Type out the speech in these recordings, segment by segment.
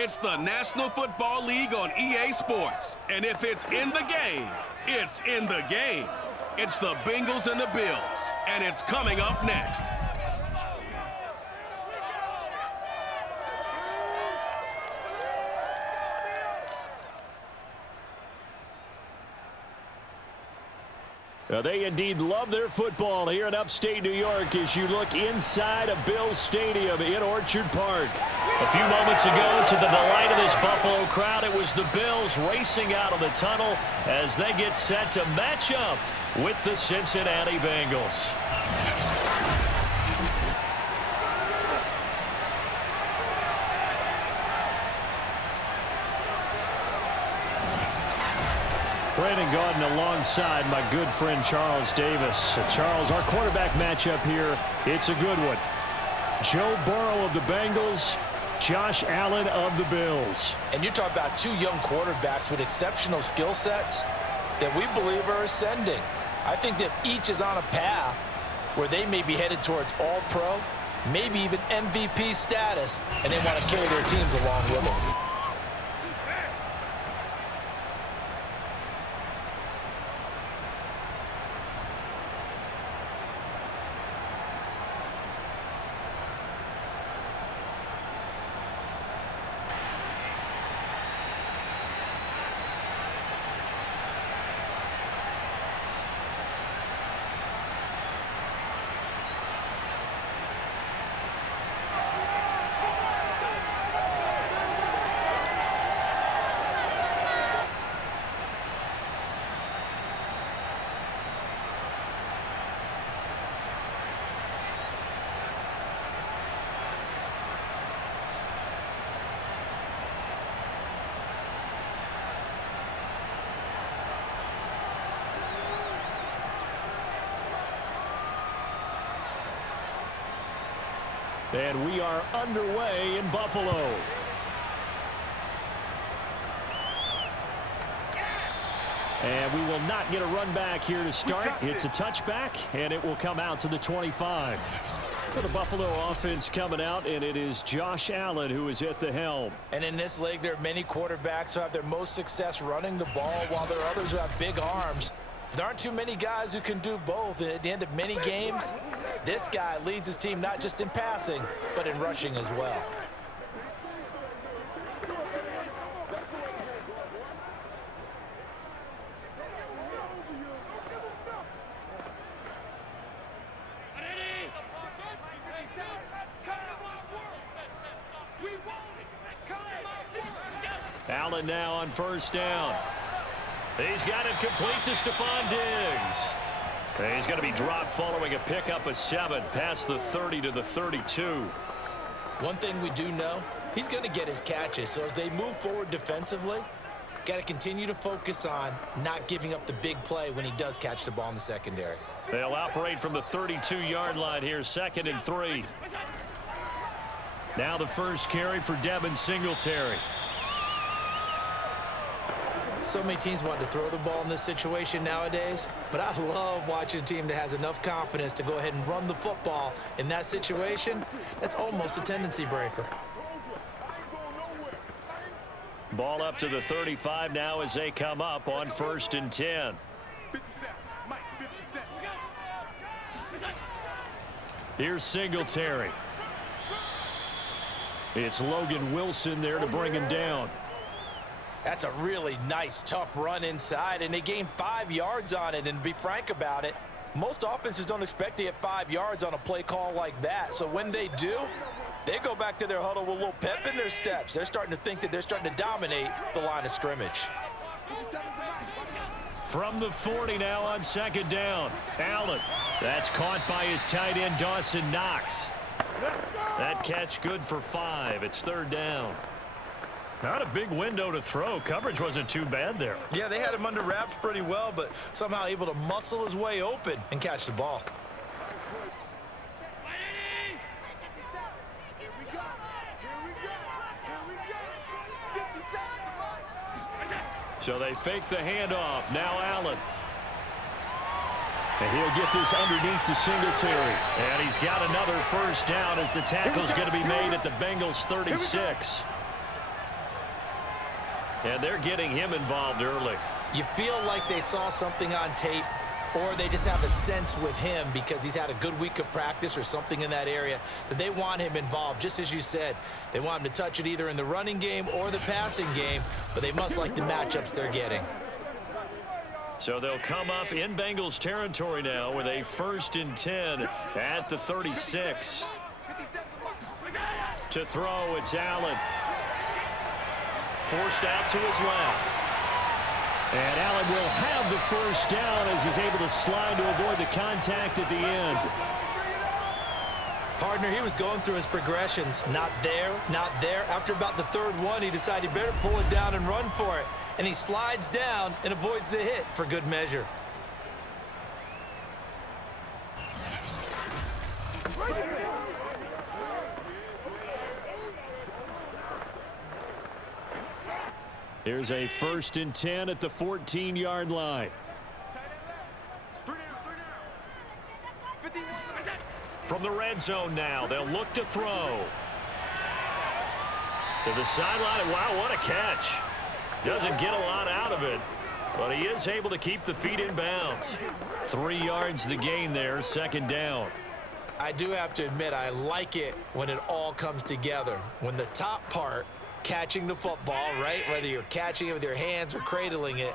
It's the National Football League on EA Sports. And if it's in the game, it's in the game. It's the Bengals and the Bills, and it's coming up next. They indeed love their football here in upstate New York as you look inside of Bills Stadium in Orchard Park. A few moments ago, to the delight of this Buffalo crowd, it was the Bills racing out of the tunnel as they get set to match up with the Cincinnati Bengals. Brandon Gaudin alongside my good friend Charles Davis. Charles, our quarterback matchup here, it's a good one. Joe Burrow of the Bengals, Josh Allen of the Bills. And you talk about two young quarterbacks with exceptional skill sets that we believe are ascending. I think that each is on a path where they may be headed towards All-Pro, maybe even MVP status, and they want to carry their teams along with them. And we are underway in Buffalo. And we will not get a run back here to start. It's a touchback, and it will come out to the 25. For the Buffalo offense coming out, and it is Josh Allen who is at the helm. And in this league, there are many quarterbacks who have their most success running the ball, while there are others who have big arms. There aren't too many guys who can do both, and at the end of many games, this guy leads his team not just in passing, but in rushing as well. Allen now on first down. He's got it complete to Stephon Diggs. He's going to be dropped following a pickup of 7 past the 30 to the 32. One thing we do know, he's going to get his catches. So as they move forward defensively, got to continue to focus on not giving up the big play when he does catch the ball in the secondary. They'll operate from the 32-yard line here, 2nd and 3. Now the first carry for Devin Singletary. So many teams want to throw the ball in this situation nowadays, but I love watching a team that has enough confidence to go ahead and run the football in that situation. That's almost a tendency breaker. Ball up to the 35 now as they come up on 1st and 10. Here's Singletary. It's Logan Wilson there to bring him down. That's a really nice, tough run inside, and they gained 5 yards on it. And to be frank about it, most offenses don't expect to get 5 yards on a play call like that. So when they do, they go back to their huddle with a little pep in their steps. They're starting to think that they're starting to dominate the line of scrimmage. From the 40 now on 2nd down. Allen. That's caught by his tight end, Dawson Knox. That catch good for 5. It's 3rd down. Not a big window to throw. Coverage wasn't too bad there. Yeah, they had him under wraps pretty well, but somehow able to muscle his way open and catch the ball. So they fake the handoff. Now Allen. And he'll get this underneath to Singletary. And he's got another first down as the tackle's going to be made at the Bengals 36. And they're getting him involved early. You feel like they saw something on tape, or they just have a sense with him because he's had a good week of practice or something in that area that they want him involved. Just as you said, they want him to touch it either in the running game or the passing game, but they must like the matchups they're getting. So they'll come up in Bengals territory now with a 1st and 10 at the 36. To throw, it's Allen. Forced out to his left. And Allen will have the first down as he's able to slide to avoid the contact at the end. Partner, he was going through his progressions. Not there, not there. After about the 3rd one, he decided he better pull it down and run for it. And he slides down and avoids the hit for good measure. Here's a 1st and 10 at the 14-yard line. From the red zone now, they'll look to throw. To the sideline. Wow, what a catch. Doesn't get a lot out of it, but he is able to keep the feet in bounds. 3 yards the gain there, 2nd down. I do have to admit, I like it when it all comes together. When the top part, catching the football, right, whether you're catching it with your hands or cradling it,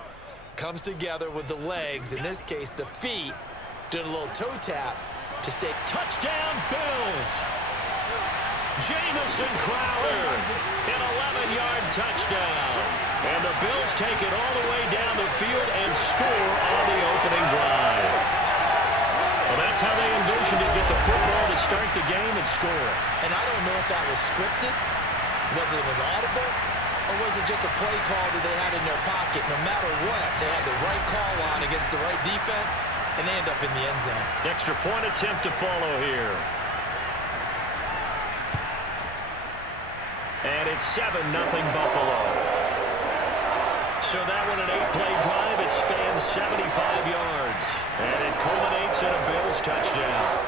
comes together with the legs, in this case the feet, doing a little toe tap to stay. Touchdown Bills. Jamison Crowder, an 11-yard touchdown. And the Bills take it all the way down the field and score on the opening drive. Well, that's how they envisioned it, get the football to start the game and score. And I don't know if that was scripted. Was it an audible, or was it just a play call that they had in their pocket? No matter what, they had the right call on against the right defense, and they end up in the end zone. Extra point attempt to follow here. And it's 7-0 Buffalo. So that one, an 8-play drive. It spans 75 yards. And it culminates in a Bills touchdown.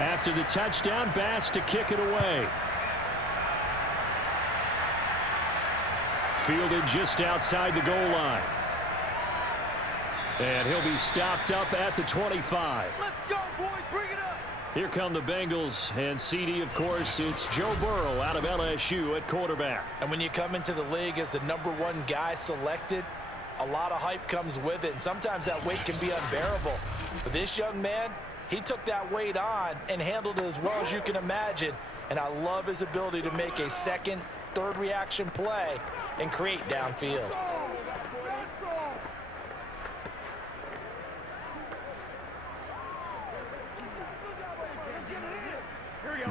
After the touchdown, Bass to kick it away. Fielded just outside the goal line. And he'll be stopped up at the 25. Let's go, boys. Bring it up. Here come the Bengals. And CD, of course, it's Joe Burrow out of LSU at quarterback. And when you come into the league as the #1 guy selected, a lot of hype comes with it. And sometimes that weight can be unbearable. For this young man, he took that weight on and handled it as well as you can imagine. And I love his ability to make a second, third reaction play and create downfield.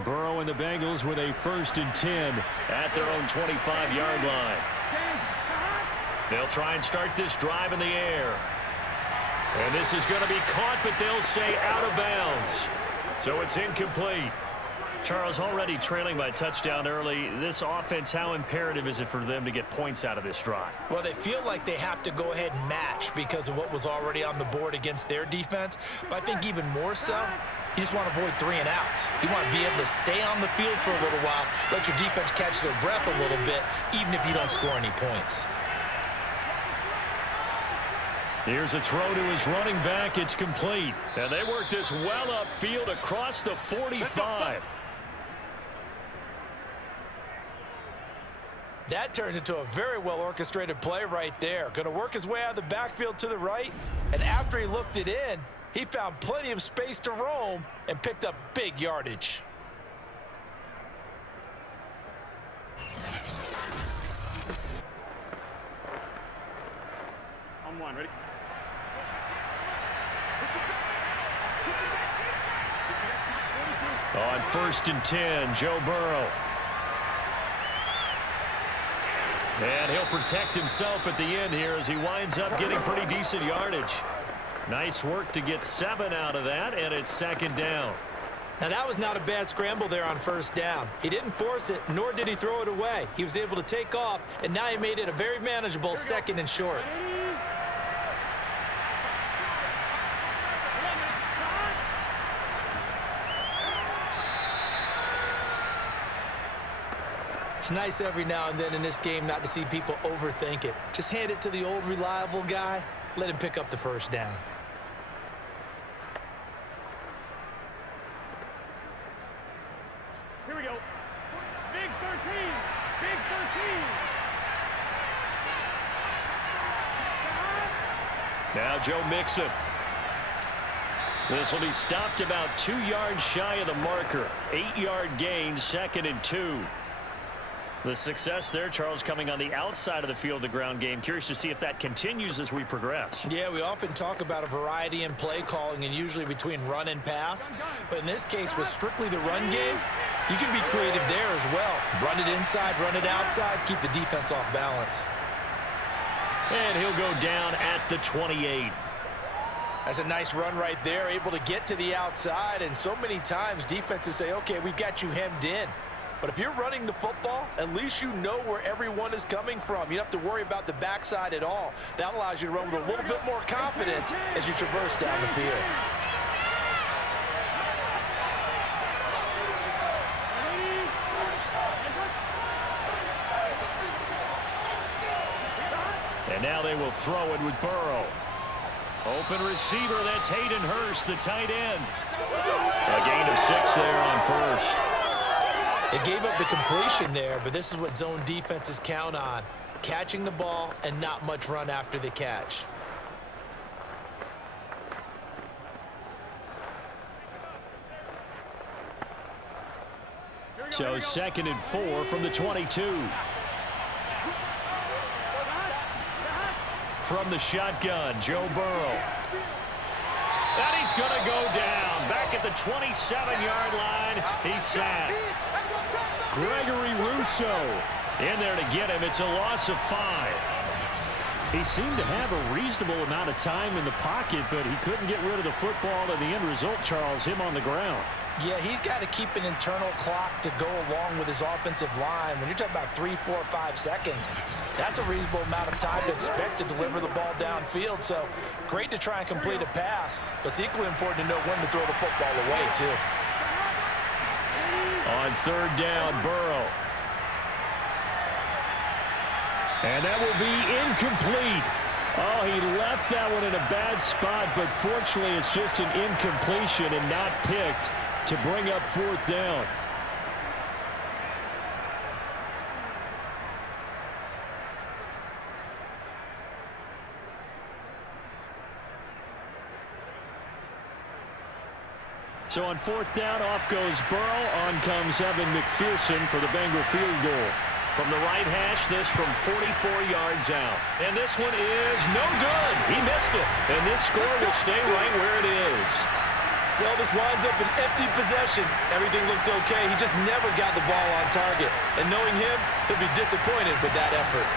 Burrow and the Bengals with a 1st and 10 at their own 25-yard line. They'll try and start this drive in the air. And this is going to be caught, but they'll say out of bounds. So it's incomplete. Charles, already trailing by touchdown early. This offense, how imperative is it for them to get points out of this drive? Well, they feel like they have to go ahead and match because of what was already on the board against their defense. But I think even more so, you just want to avoid 3 and outs. You want to be able to stay on the field for a little while, let your defense catch their breath a little bit, even if you don't score any points. Here's a throw to his running back. It's complete. And they work this well upfield across the 45. That turns into a very well-orchestrated play right there. Going to work his way out of the backfield to the right. And after he looked it in, he found plenty of space to roam and picked up big yardage. On one, ready? On 1st and 10, Joe Burrow. And he'll protect himself at the end here as he winds up getting pretty decent yardage. Nice work to get 7 out of that, and it's 2nd down. Now, that was not a bad scramble there on 1st down. He didn't force it, nor did he throw it away. He was able to take off, and now he made it a very manageable 2nd and short. It's nice every now and then in this game not to see people overthink it. Just hand it to the old reliable guy. Let him pick up the 1st down. Here we go. Big 13. Big 13. Now Joe Mixon. This will be stopped about 2 yards shy of the marker. 8-yard gain, 2nd and 2. The success there, Charles, coming on the outside of the field, the ground game. Curious to see if that continues as we progress. Yeah, we often talk about a variety in play calling and usually between run and pass. But in this case, with strictly the run game, you can be creative there as well. Run it inside, run it outside, keep the defense off balance. And he'll go down at the 28. That's a nice run right there, able to get to the outside. And so many times defenses say, okay, we've got you hemmed in. But if you're running the football, at least you know where everyone is coming from. You don't have to worry about the backside at all. That allows you to run with a little bit more confidence as you traverse down the field. And now they will throw it with Burrow. Open receiver, that's Hayden Hurst, the tight end. A gain of 6 there on 1st. They gave up the completion there, but this is what zone defenses count on. Catching the ball and not much run after the catch. So 2nd and 4 from the 22. From the shotgun, Joe Burrow. And he's going to go down. Back at the 27-yard line, he's sacked. Gregory Rousseau in there to get him. It's a loss of 5. He seemed to have a reasonable amount of time in the pocket, but he couldn't get rid of the football, and the end result, Charles, him on the ground. Yeah, he's got to keep an internal clock to go along with his offensive line. When you're talking about 3, 4, 5 seconds, that's a reasonable amount of time to expect to deliver the ball downfield. So great to try and complete a pass, but it's equally important to know when to throw the football away, too. On 3rd down, Burrow. And that will be incomplete. Oh, he left that one in a bad spot, but fortunately it's just an incompletion and not picked to bring up 4th down. So on 4th down, off goes Burrow. On comes Evan McPherson for the Bengal field goal. From the right hash, this from 44 yards out. And this one is no good. He missed it. And this score will stay right where it is. Well, this winds up an empty possession. Everything looked okay. He just never got the ball on target. And knowing him, he'll be disappointed with that effort.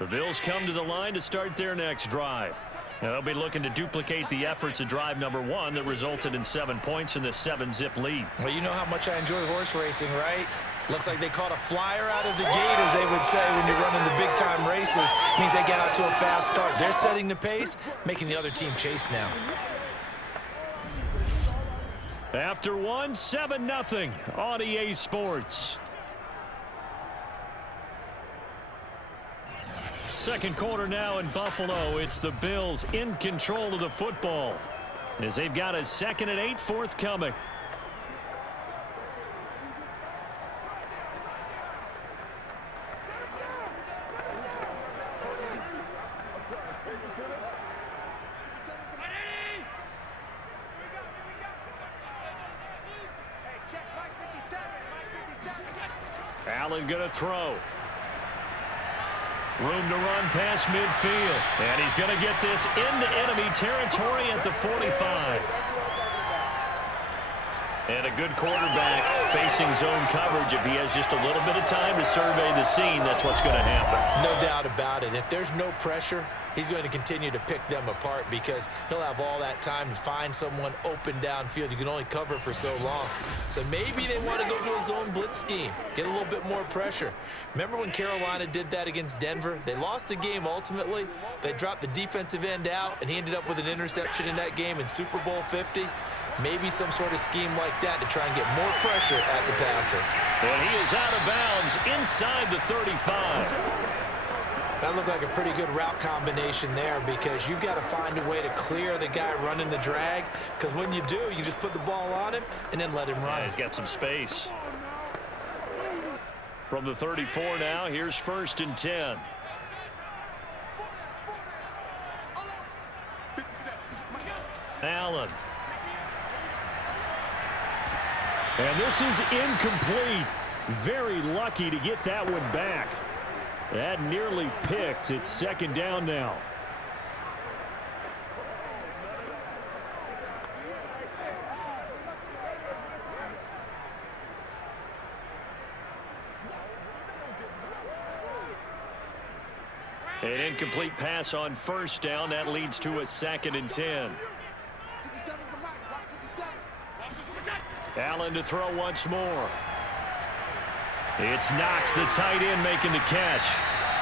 The Bills come to the line to start their next drive. Now they'll be looking to duplicate the efforts of drive number 1 that resulted in 7 points in this 7-zip lead. Well, you know how much I enjoy horse racing, right? Looks like they caught a flyer out of the gate, as they would say when you're running the big-time races. Means they get out to a fast start. They're setting the pace, making the other team chase now. After 1, 7-0 on EA Sports. Second quarter now in Buffalo. It's the Bills in control of the football as they've got a 2nd and 8 forthcoming. Allen going to throw. Room to run past midfield. And he's going to get this into enemy territory at the 45. And a good quarterback facing zone coverage. If he has just a little bit of time to survey the scene, that's what's going to happen. No doubt about it. If there's no pressure, he's going to continue to pick them apart because he'll have all that time to find someone open downfield. You can only cover for so long. So maybe they want to go to a zone blitz scheme, get a little bit more pressure. Remember when Carolina did that against Denver? They lost the game ultimately. They dropped the defensive end out, and he ended up with an interception in that game in Super Bowl 50. Maybe some sort of scheme like that to try and get more pressure at the passer. And he is out of bounds inside the 35. That looked like a pretty good route combination there because you've got to find a way to clear the guy running the drag, because when you do, you just put the ball on him and then let him run. Yeah, he's got some space. From the 34 now, here's 1st and 10. Allen. And this is incomplete. Very lucky to get that one back. That nearly picked. It's 2nd down now. An incomplete pass on 1st down. That leads to a 2nd and 10. Allen to throw once more. It's Knox, the tight end, making the catch.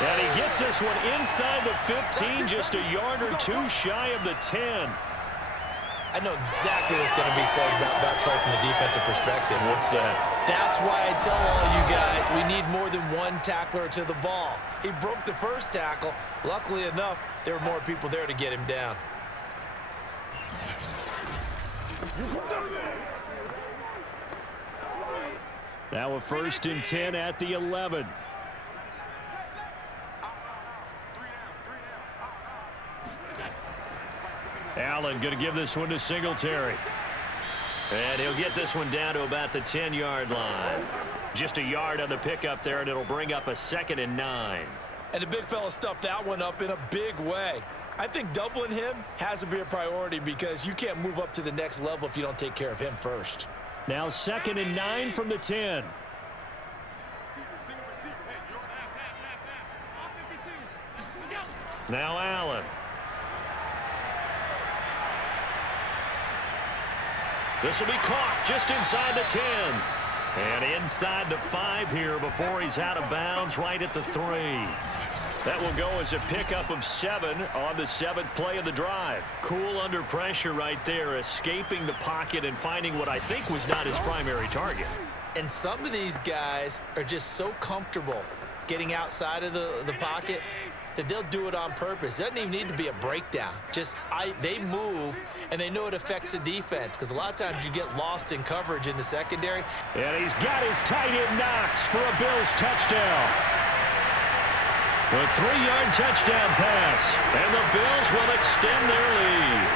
And he gets this one inside the 15, just a yard or two shy of the 10. I know exactly what's going to be said about that play from the defensive perspective. What's that? That's why I tell all you guys we need more than one tackler to the ball. He broke the first tackle. Luckily enough, there were more people there to get him down. Now a 1st and 10 at the 11. Allen going to give this one to Singletary. And he'll get this one down to about the 10-yard line. Just a yard on the pickup there, and it'll bring up a 2nd and 9. And the big fella stuffed that one up in a big way. I think doubling him has to be a priority because you can't move up to the next level if you don't take care of him first. Now 2nd and 9 from the 10. Now Allen. This will be caught just inside the 10. And inside the 5 here before he's out of bounds right at the 3. That will go as a pickup of 7 on the 7th play of the drive. Cool under pressure right there, escaping the pocket and finding what I think was not his primary target. And some of these guys are just so comfortable getting outside of the pocket that they'll do it on purpose. It doesn't even need to be a breakdown. They move, and they know it affects the defense because a lot of times you get lost in coverage in the secondary. And he's got his tight end Knox for a Bills touchdown. A 3-yard touchdown pass, and the Bills will extend their lead.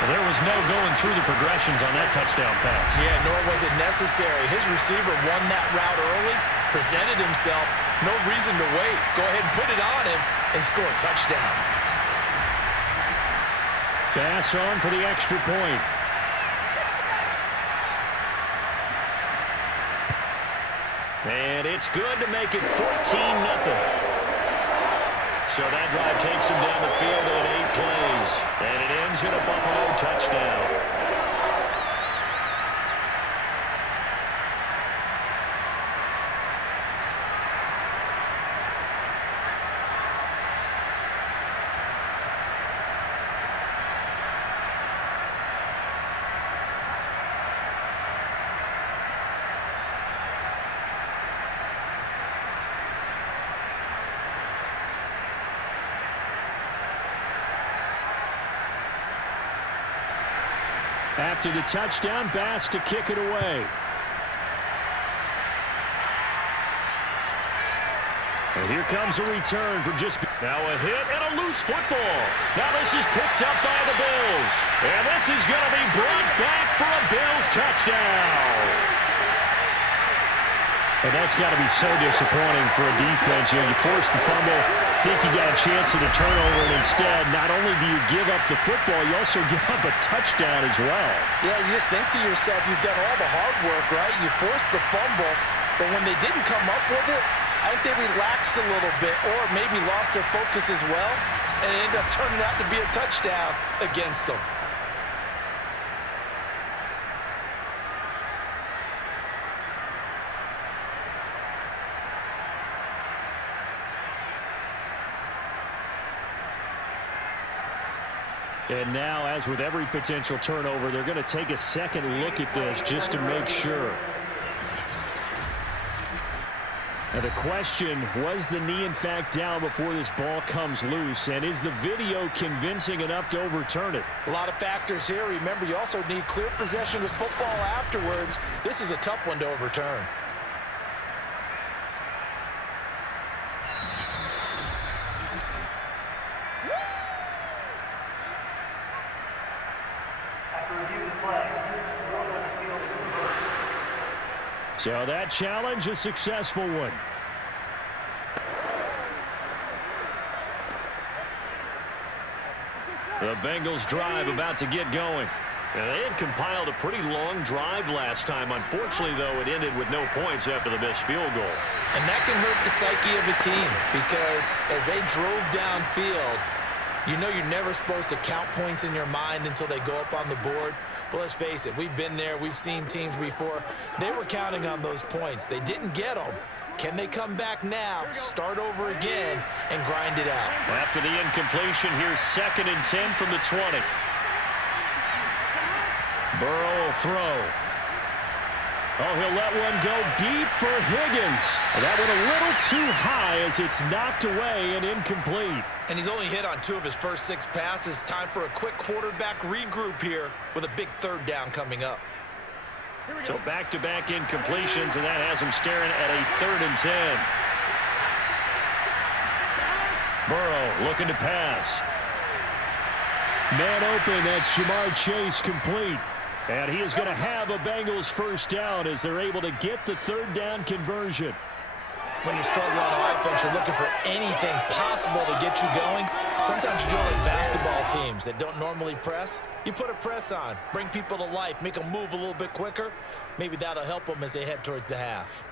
Well, there was no going through the progressions on that touchdown pass. Yeah, nor was it necessary. His receiver won that route early, presented himself, no reason to wait. Go ahead and put it on him and score a touchdown. Pass on for the extra point. And it's good to make it 14-0. So that drive takes him down the field in 8 plays. And it ends in a Buffalo touchdown. After the touchdown, Bass to kick it away. And here comes a return from just... Now a hit and a loose football. Now this is picked up by the Bills. And this is going to be brought back for a Bills touchdown. And that's got to be so disappointing for a defense. You force the fumble, think you got a chance at a turnover, and instead, not only do you give up the football, you also give up a touchdown as well. Yeah, you just think to yourself, you've done all the hard work, right? You forced the fumble, but when they didn't come up with it, I think they relaxed a little bit or maybe lost their focus as well, and it ended up turning out to be a touchdown against them. And now, as with every potential turnover, they're going to take a second look at this just to make sure. Now the question, was the knee in fact down before this ball comes loose? And is the video convincing enough to overturn it? A lot of factors here. Remember, you also need clear possession of football afterwards. This is a tough one to overturn. So that challenge, a successful one. The Bengals drive about to get going. Now, they had compiled a pretty long drive last time. Unfortunately, though, it ended with no points after the missed field goal. And that can hurt the psyche of a team because as they drove downfield, you know you're never supposed to count points in your mind until they go up on the board. But let's face it, we've been there. We've seen teams before. They were counting on those points. They didn't get them. Can they come back now, start over again, and grind it out? After the incompletion, here's 2nd and 10 from the 20. Burrow will throw. Oh, he'll let one go deep for Higgins. And that went a little too high as it's knocked away and incomplete. And he's only hit on 2 of his first 6 passes. Time for a quick quarterback regroup here with a big 3rd down coming up. So back-to-back incompletions, and that has him staring at a 3rd and 10. Burrow looking to pass. Man open, that's Jamar Chase complete. And he is going to have a Bengals 1st down as they're able to get the 3rd down conversion. When you're struggling on offense, you're looking for anything possible to get you going. Sometimes you do it like basketball teams that don't normally press. You put a press on, bring people to life, make them move a little bit quicker. Maybe that'll help them as they head towards the half.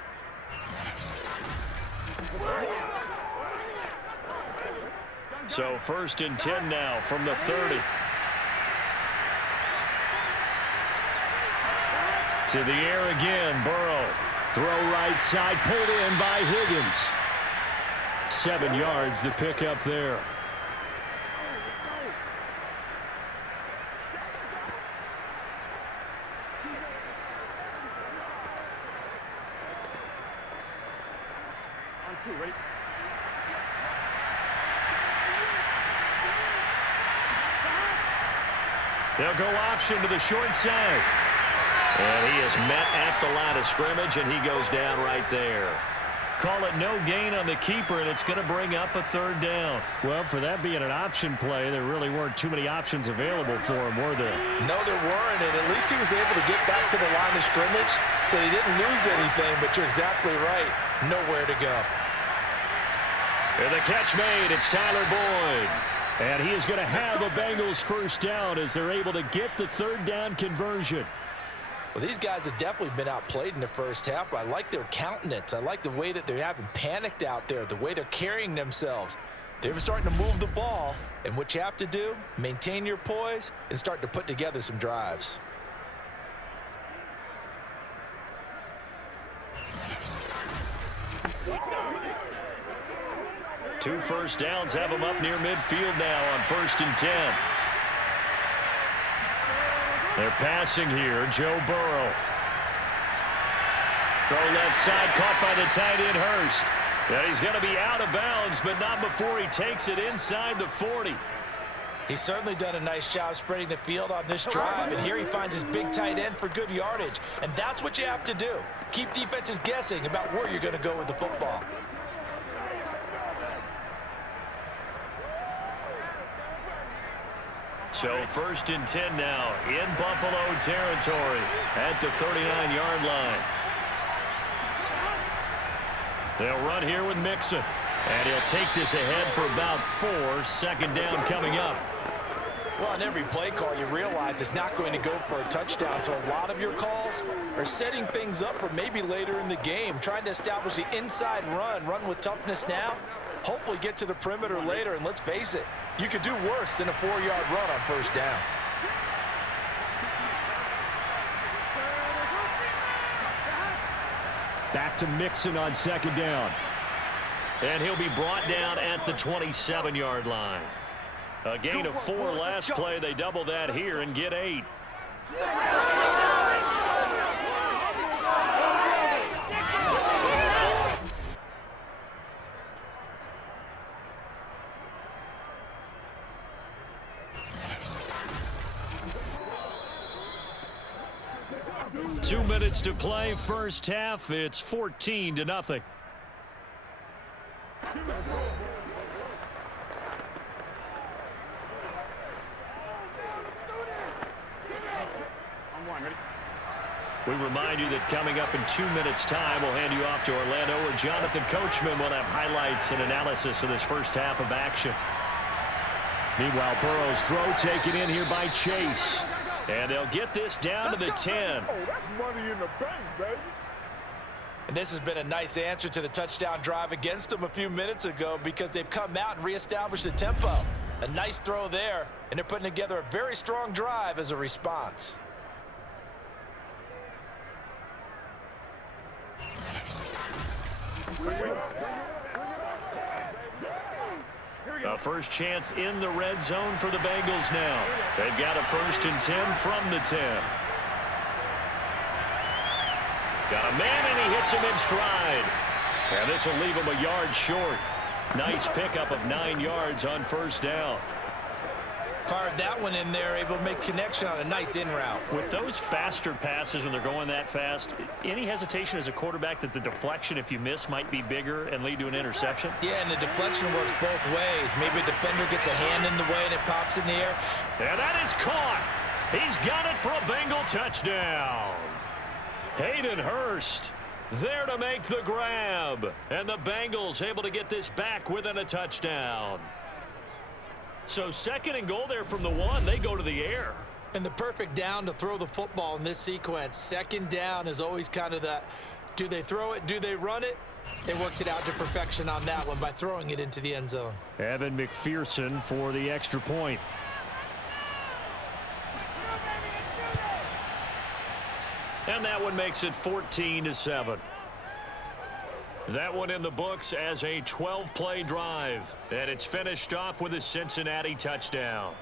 So 1st and 10 now from the 30. To the air again, Burrow. Throw right side, pulled in by Higgins. 7 yards, the pickup there. On 2, ready? They'll go option to the short side. And he is met at the line of scrimmage, and he goes down right there. Call it no gain on the keeper, and it's going to bring up a 3rd down. Well, for that being an option play, there really weren't too many options available for him, were there? No, there weren't, and at least he was able to get back to the line of scrimmage, so he didn't lose anything, but you're exactly right. Nowhere to go. And the catch made. It's Tyler Boyd. And he is going to have a Bengals 1st down as they're able to get the 3rd down conversion. Well, these guys have definitely been outplayed in the first half. I like their countenance. I like the way that they're having panicked out there, the way they're carrying themselves. They're starting to move the ball, and what you have to do, maintain your poise and start to put together some drives. Two 1st downs have them up near midfield now on 1st and 10. They're passing here, Joe Burrow. Throw left side, caught by the tight end, Hurst. And he's going to be out of bounds, but not before he takes it inside the 40. He's certainly done a nice job spreading the field on this drive, and here he finds his big tight end for good yardage. And that's what you have to do. Keep defenses guessing about where you're going to go with the football. So 1st and 10 now in Buffalo territory at the 39-yard line. They'll run here with Mixon. And he'll take this ahead for about 4. Second down coming up. Well, on every play call, you realize it's not going to go for a touchdown. So a lot of your calls are setting things up for maybe later in the game, trying to establish the inside run with toughness now, hopefully get to the perimeter later. And let's face it, you could do worse than a 4-yard run on first down. Back to Mixon on second down. And he'll be brought down at the 27-yard line. A gain of 4 last play. They double that here and get 8. Two minutes to play, first half. It's 14-0. We remind you that coming up in 2 minutes' time, we'll hand you off to Orlando, where Jonathan Coachman will have highlights and analysis of this first half of action. Meanwhile, Burrow's throw taken in here by Chase. And they'll get this down to the 10. Oh, that's money in the bank, baby. And this has been a nice answer to the touchdown drive against them a few minutes ago, because they've come out and reestablished the tempo. A nice throw there, and they're putting together a very strong drive as a response. A first chance in the red zone for the Bengals now. They've got a 1st and 10 from the 10. Got a man, and he hits him in stride. And this will leave him a yard short. Nice pickup of 9 yards on first down. Fired that one in there, able to make connection on a nice in route. With those faster passes when they're going that fast, any hesitation as a quarterback that the deflection, if you miss, might be bigger and lead to an interception? Yeah, and the deflection works both ways. Maybe a defender gets a hand in the way and it pops in the air. And that is caught. He's got it for a Bengal touchdown. Hayden Hurst there to make the grab. And the Bengals able to get this back within a touchdown. So 2nd and goal there from the 1. They go to the air. And the perfect down to throw the football in this sequence. 2nd down is always kind of that, do they throw it, do they run it? They worked it out to perfection on that one by throwing it into the end zone. Evan McPherson for the extra point. And that one makes it 14-7. That one in the books as a 12-play drive. And it's finished off with a Cincinnati touchdown.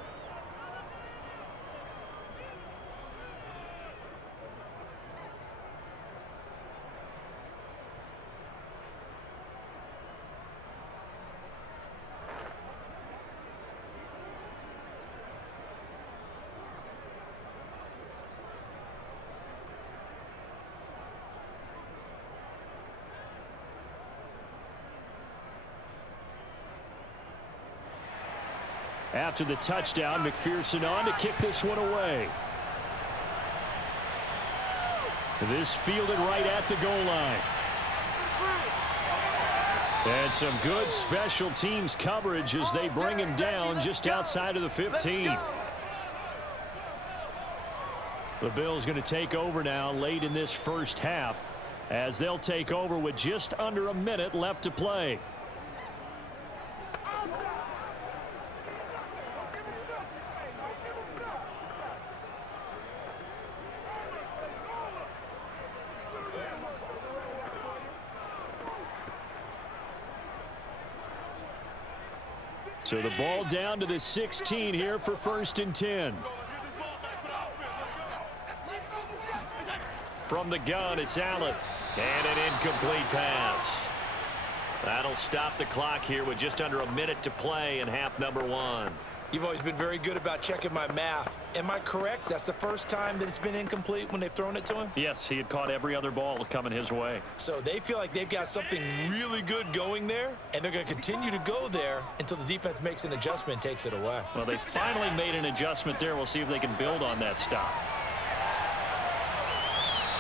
After the touchdown, McPherson on to kick this one away. This fielded right at the goal line. And some good special teams coverage as they bring him down just outside of the 15. The Bills going to take over now late in this first half, as they'll take over with just under a minute left to play. So the ball down to the 16 here for 1st and 10. From the gun, it's Allen. And an incomplete pass. That'll stop the clock here with just under a minute to play in half number 1. You've always been very good about checking my math. Am I correct? That's the first time that it's been incomplete when they've thrown it to him? Yes, he had caught every other ball coming his way. So they feel like they've got something really good going there, and they're going to continue to go there until the defense makes an adjustment and takes it away. Well, they finally made an adjustment there. We'll see if they can build on that stop.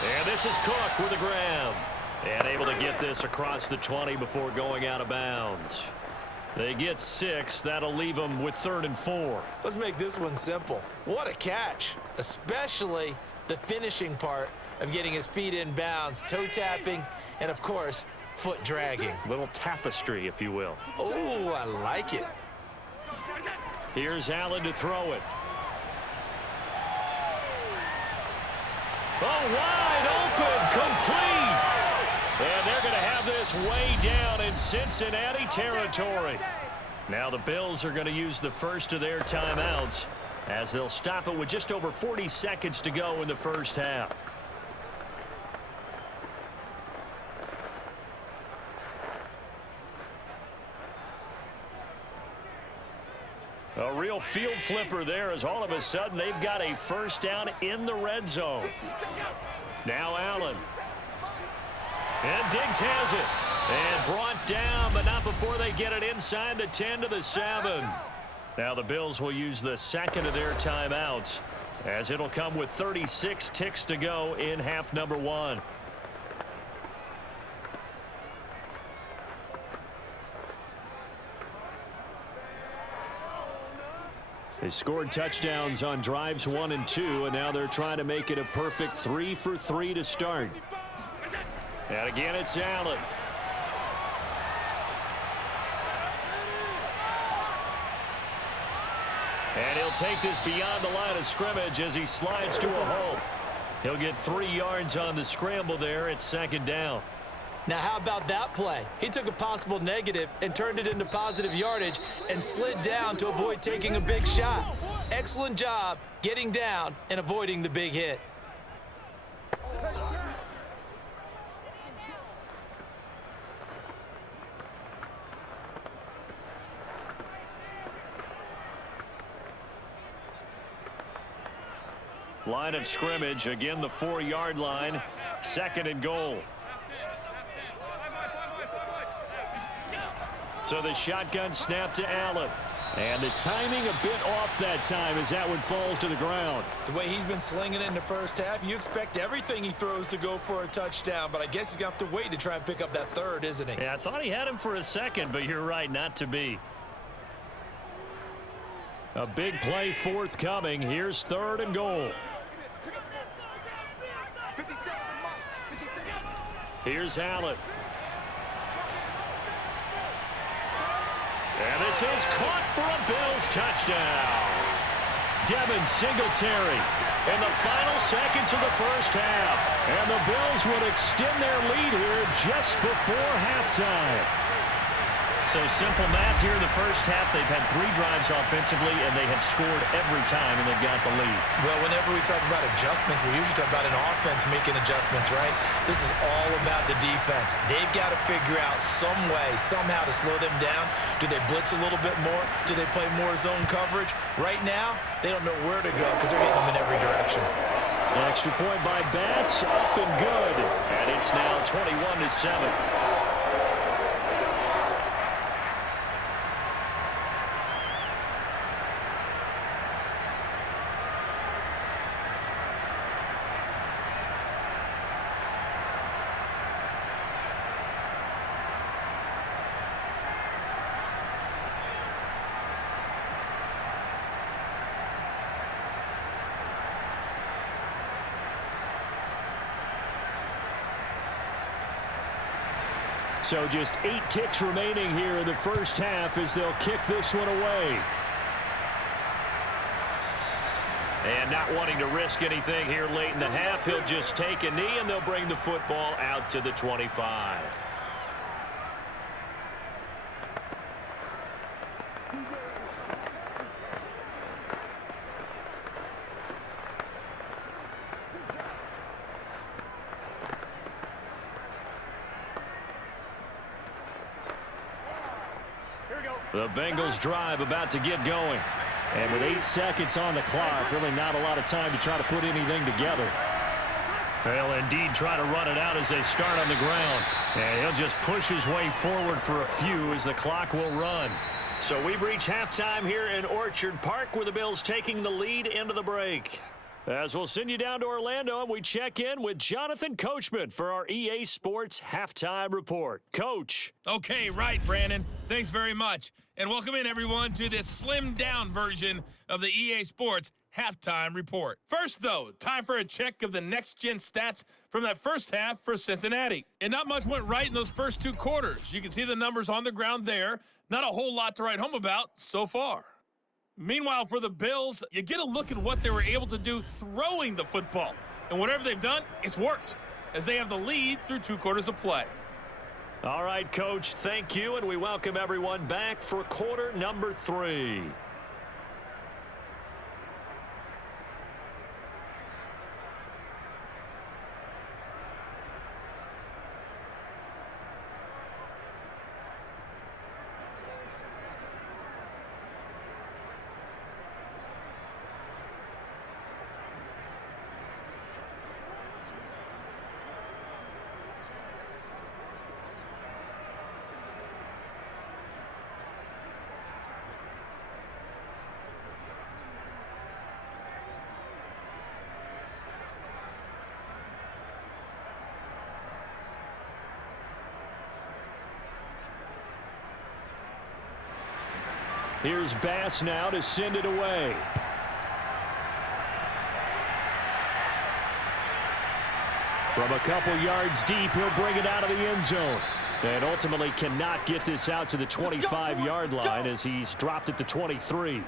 And this is Cook with a grab. And able to get this across the 20 before going out of bounds. They get 6. That'll leave them with 3rd and 4. Let's make this one simple. What a catch, especially the finishing part of getting his feet in bounds, toe tapping, and of course, foot dragging. Little tapestry, if you will. Oh, I like it. Here's Allen to throw it. Oh, wide open, complete. And they're going to have this way down in Cincinnati territory. Now the Bills are going to use the first of their timeouts as they'll stop it with just over 40 seconds to go in the first half. A real field flipper there as all of a sudden they've got a first down in the red zone. Now Allen. And Diggs has it. And brought down, but not before they get it inside the 10 to the 7. Now the Bills will use the second of their timeouts as it'll come with 36 ticks to go in half number 1. They scored touchdowns on drives 1 and 2, and now they're trying to make it a perfect 3 for 3 to start. And again, it's Allen. And he'll take this beyond the line of scrimmage as he slides to a hole. He'll get 3 yards on the scramble there. It's 2nd down. Now, how about that play? He took a possible negative and turned it into positive yardage and slid down to avoid taking a big shot. Excellent job getting down and avoiding the big hit. Line of scrimmage, again the 4-yard line, 2nd and goal. So the shotgun snap to Allen. And the timing a bit off that time as that one falls to the ground. The way he's been slinging it in the first half, you expect everything he throws to go for a touchdown, but I guess he's going to have to wait to try and pick up that 3rd, isn't he? Yeah, I thought he had him for a second, but you're right, not to be. A big play forthcoming. Here's 3rd and goal. Here's Allen. And this is caught for a Bills touchdown. Devin Singletary in the final seconds of the first half. And the Bills would extend their lead here just before halftime. So simple math here in the first half. They've had 3 drives offensively, and they have scored every time, and they've got the lead. Well, whenever we talk about adjustments, we usually talk about an offense making adjustments, right? This is all about the defense. They've got to figure out some way, somehow to slow them down. Do they blitz a little bit more? Do they play more zone coverage? Right now, they don't know where to go because they're hitting them in every direction. An extra point by Bass, up and good. And it's now 21-7. So just 8 ticks remaining here in the first half as they'll kick this one away. And not wanting to risk anything here late in the half, he'll just take a knee and they'll bring the football out to the 25. The Bengals drive about to get going. And with 8 seconds on the clock, really not a lot of time to try to put anything together. They'll indeed try to run it out as they start on the ground. And he'll just push his way forward for a few as the clock will run. So we've reached halftime here in Orchard Park with the Bills taking the lead into the break. As we'll send you down to Orlando, and we check in with Jonathan Coachman for our EA Sports Halftime Report. Coach. Okay, right, Brandon. Thanks very much. And welcome in, everyone, to this slimmed-down version of the EA Sports Halftime Report. First, though, time for a check of the next-gen stats from that first half for Cincinnati. And not much went right in those first two quarters. You can see the numbers on the ground there. Not a whole lot to write home about so far. Meanwhile, for the Bills, you get a look at what they were able to do throwing the football. And whatever they've done, it's worked, as they have the lead through 2 quarters of play. All right, Coach, thank you, and we welcome everyone back for quarter number 3. Here's Bass now to send it away. From a couple yards deep, he'll bring it out of the end zone. And ultimately cannot get this out to the 25-yard line as he's dropped at the 23.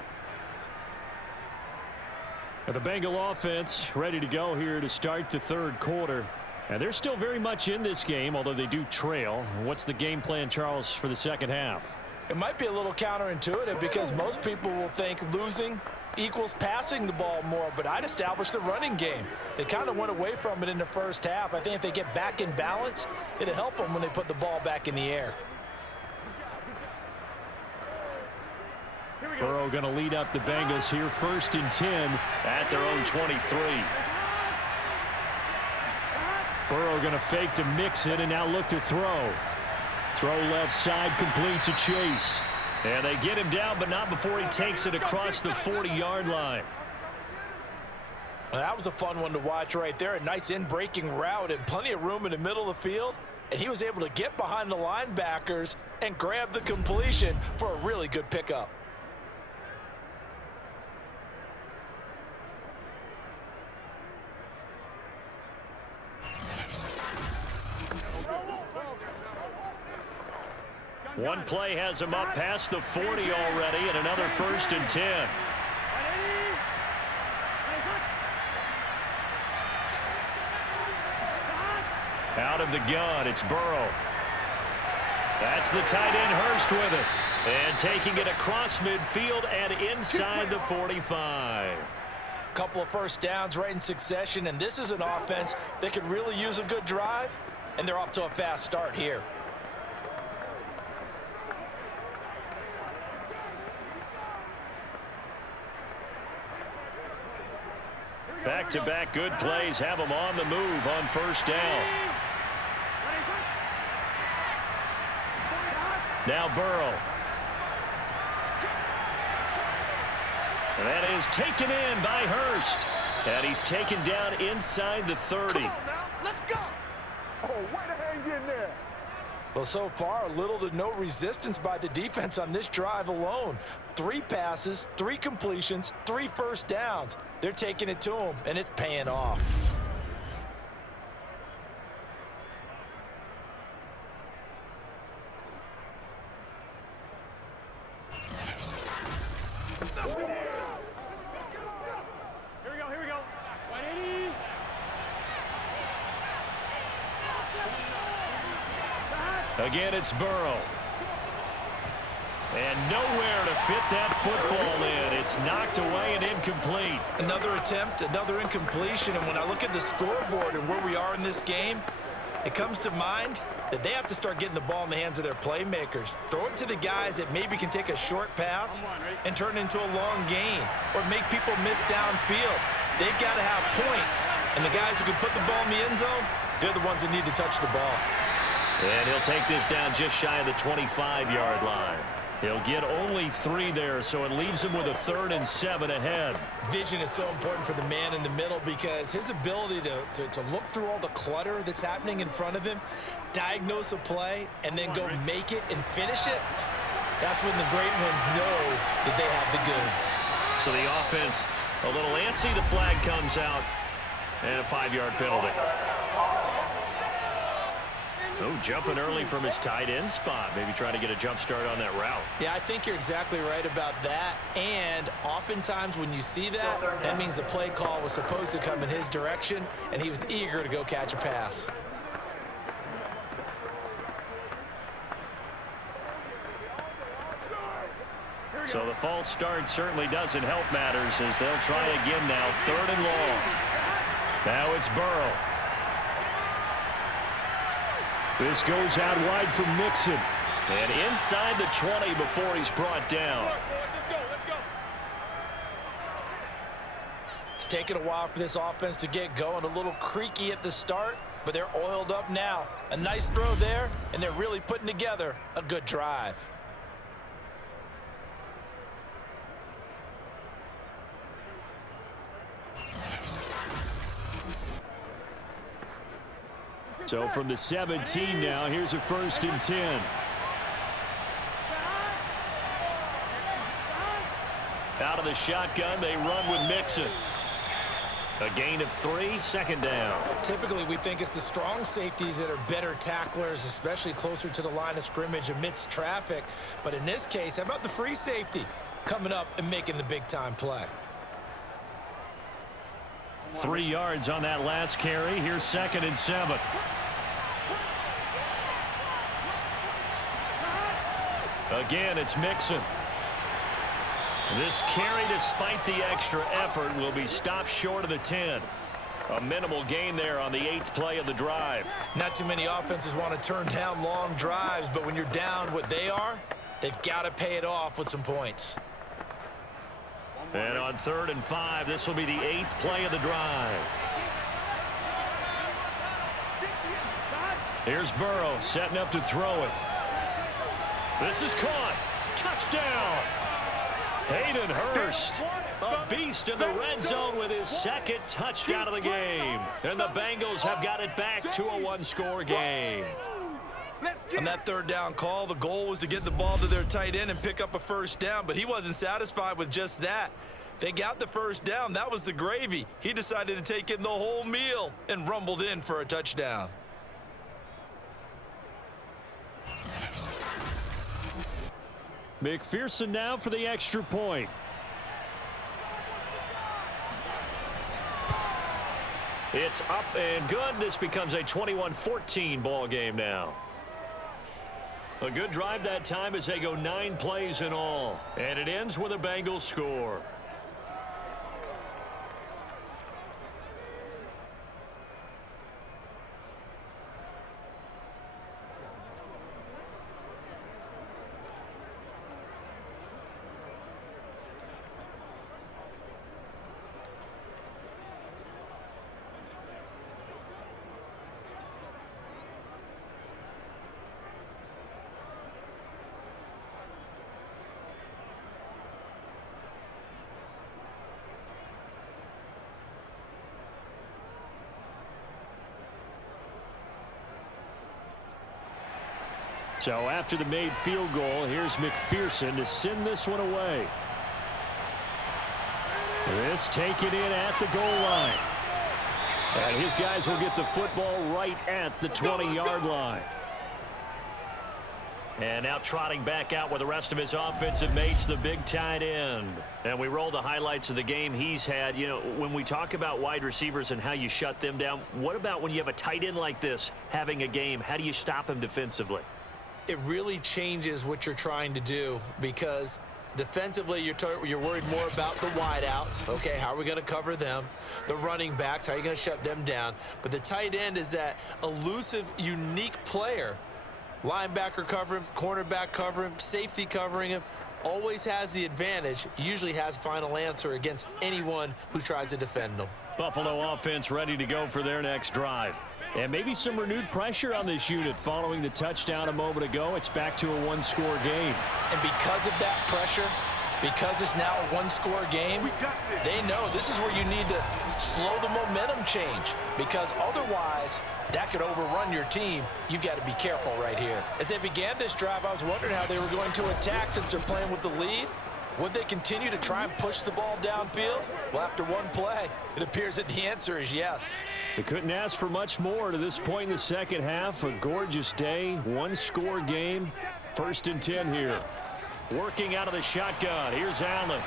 And the Bengal offense ready to go here to start the third quarter. And they're still very much in this game, although they do trail. What's the game plan, Charles, for the second half? It might be a little counterintuitive because most people will think losing equals passing the ball more, but I'd establish the running game. They kind of went away from it in the first half. I think if they get back in balance, it'll help them when they put the ball back in the air. Burrow going to lead up the Bengals here, 1st and 10 at their own 23. Burrow going to fake to mix it and now look to throw. Throw left side, complete to Chase. And they get him down, but not before he takes it across the 40-yard line. Well, that was a fun one to watch right there. A nice in-breaking route and plenty of room in the middle of the field. And he was able to get behind the linebackers and grab the completion for a really good pickup. One play has him up past the 40 already, and another 1st and 10. Out of the gun, it's Burrow. That's the tight end Hurst with it. And taking it across midfield and inside the 45. Couple of first downs right in succession, and this is an offense that could really use a good drive, and they're off to a fast start here. Back-to-back good plays have them on the move on 1st down. Now Burrow. And that is taken in by Hurst. And he's taken down inside the 30. Come on now, let's go. Oh, way to hang in there. Well, so far, little to no resistance by the defense on this drive alone. 3 passes, 3 completions, 3 first downs. They're taking it to him, and it's paying off. Here we go. 180. Again, it's Burrow. And nowhere to fit that football in. It's knocked away and incomplete. Another attempt, another incompletion, and when I look at the scoreboard and where we are in this game, it comes to mind that they have to start getting the ball in the hands of their playmakers. Throw it to the guys that maybe can take a short pass and turn it into a long gain or make people miss downfield. They've got to have points, and the guys who can put the ball in the end zone, they're the ones that need to touch the ball. And he'll take this down just shy of the 25-yard line. He'll get only 3 there, so it leaves him with a 3rd and 7 ahead. Vision is so important for the man in the middle because his ability to look through all the clutter that's happening in front of him, diagnose a play, and then go make it and finish it, that's when the great ones know that they have the goods. So the offense a little antsy. The flag comes out, and a 5-yard penalty. Oh, jumping early from his tight end spot. Maybe trying to get a jump start on that route. Yeah, I think you're exactly right about that. And oftentimes when you see that, that means the play call was supposed to come in his direction, and he was eager to go catch a pass. So the false start certainly doesn't help matters as they'll try again now. 3rd and long. Now it's Burrow. This goes out wide for Mixon. And inside the 20 before he's brought down. Let's go. It's taken a while for this offense to get going. A little creaky at the start, but they're oiled up now. A nice throw there, and they're really putting together a good drive. So from the 17 now, here's a 1st and 10. Out of the shotgun, they run with Mixon. A gain of 3, 2nd down. Typically, we think it's the strong safeties that are better tacklers, especially closer to the line of scrimmage amidst traffic. But in this case, how about the free safety coming up and making the big-time play? 3 yards on that last carry. Here's 2nd and 7. Again, it's Mixon. This carry, despite the extra effort, will be stopped short of the 10. A minimal gain there on the 8th play of the drive. Not too many offenses want to turn down long drives, but when you're down what they are, they've got to pay it off with some points. And on 3rd and 5, this will be the 8th play of the drive. Here's Burrow setting up to throw it. This is caught. Touchdown. Hayden Hurst, a beast in the red zone with his 2nd touchdown of the game. And the Bengals have got it back to a 1-score game. On that 3rd down call, the goal was to get the ball to their tight end and pick up a 1st down, but he wasn't satisfied with just that. They got the 1st down. That was the gravy. He decided to take in the whole meal and rumbled in for a touchdown. McPherson now for the extra point. It's up and good. This becomes a 21-14 ball game now. A good drive that time as they go 9 plays in all. And it ends with a Bengals score. So after the made field goal, here's McPherson to send this one away. This taken in at the goal line. And his guys will get the football right at the 20-yard line. And now trotting back out with the rest of his offensive mates, the big tight end. And we roll the highlights of the game he's had. You know, when we talk about wide receivers and how you shut them down, what about when you have a tight end like this having a game? How do you stop him defensively? It really changes what you're trying to do because defensively you're worried more about the wideouts. Okay, how are we going to cover them? The running backs, how are you going to shut them down? But the tight end is that elusive, unique player. Linebacker cover him, cornerback cover him, safety covering him. Always has the advantage, usually has final answer against anyone who tries to defend him. Buffalo offense ready to go for their next drive. And maybe some renewed pressure on this unit following the touchdown a moment ago. It's back to a one-score game. And because of that pressure, because it's now a one-score game, they know this is where you need to slow the momentum change, because otherwise that could overrun your team. You've got to be careful right here. As they began this drive, I was wondering how they were going to attack since they're playing with the lead. Would they continue to try and push the ball downfield? Well, after one play, it appears that the answer is yes. They couldn't ask for much more to this point in the second half. A gorgeous day, one-score game. 1st and 10 here. Working out of the shotgun. Here's Allen.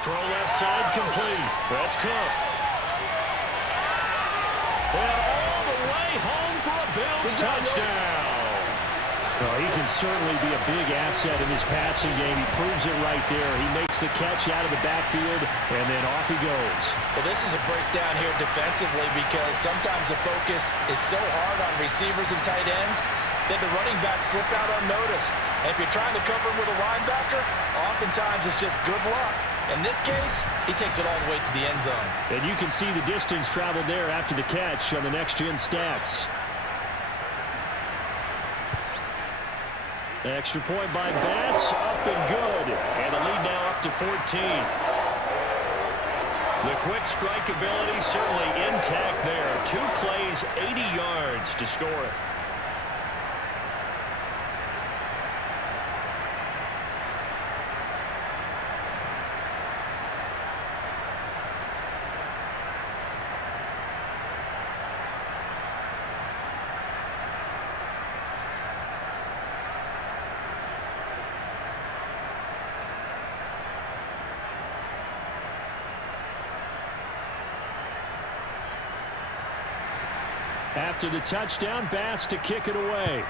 Throw left side complete. That's Cook. And all the way home for a Bills touchdown. Well, he can certainly be a big asset in this passing game. He proves it right there. He makes the catch out of the backfield, and then off he goes. Well, this is a breakdown here defensively, because sometimes the focus is so hard on receivers and tight ends that the running backs slip out unnoticed. And if you're trying to cover him with a linebacker, oftentimes it's just good luck. In this case, he takes it all the way to the end zone. And you can see the distance traveled there after the catch on the next-gen stats. Extra point by Bass, up and good. And the lead now up to 14. The quick strike ability certainly intact there. 2 plays, 80 yards to score it. After the touchdown, Bass to kick it away.